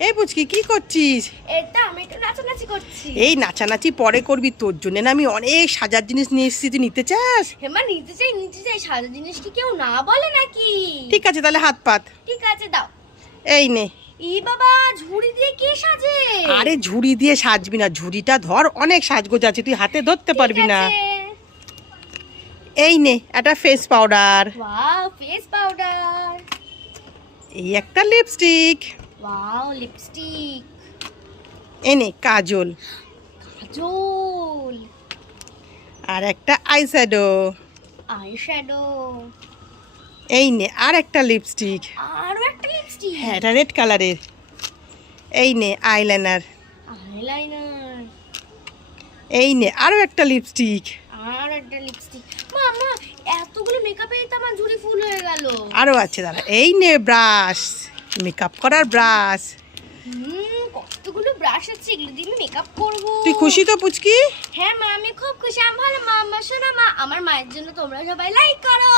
এই পুচকি কি করছিস? এটা আমি একটু নাচানাচি করছি। এই নাচানাচি পরে করবি, তোর জন্য না আমি অনেক সাজার জিনিস নিয়ে এসেছি, তুই নিতে চাস? হেমা নিতে চাই সাদা জিনিস কি কেউ না বলে নাকি? ঠিক আছে তাহলে হাত পাত। ঠিক আছে দাও। এই নে। ই বাবা, ঝুড়ি দিয়ে কে সাজে? আরে ঝুড়ি দিয়ে সাজবি না, ঝুড়িটা ধর, অনেক সাজগোজ আছে, তুই হাতে ধরতে পারবি না। এই নে একটা face powder, wow face powder, এই একটা লিপস্টিক, ওয়াও লিপস্টিক, এই নে কাজল, কাজল, আর একটা আইশ্যাডো, আইশ্যাডো, এই নে আর একটা লিপস্টিক, আরো একটা লিপস্টিক, হ্যাঁ এটা রেড কালারের, এই নে আইলাইনার, আইলাইনার, এই নে আরো একটা লিপস্টিক, আর একটা লিপস্টিক। মামা এতগুলো মেকআপে তো আমার ঝুড়ি ফুল হয়ে গেল। আরো আছে দাঁড়া, এই নে ব্রাশ, মেকআপ করার ব্রাশ। কতগুলো ব্রাশ আছে, এগুলো দিয়ে আমি মেকআপ করবো। তুই খুশি তো পুচকি? হ্যাঁ মা, আমি খুব খুশি। আমি ভালো মা, আমার সোনা মা। আমার মায়ের জন্য তোমরা সবাই লাইক করো।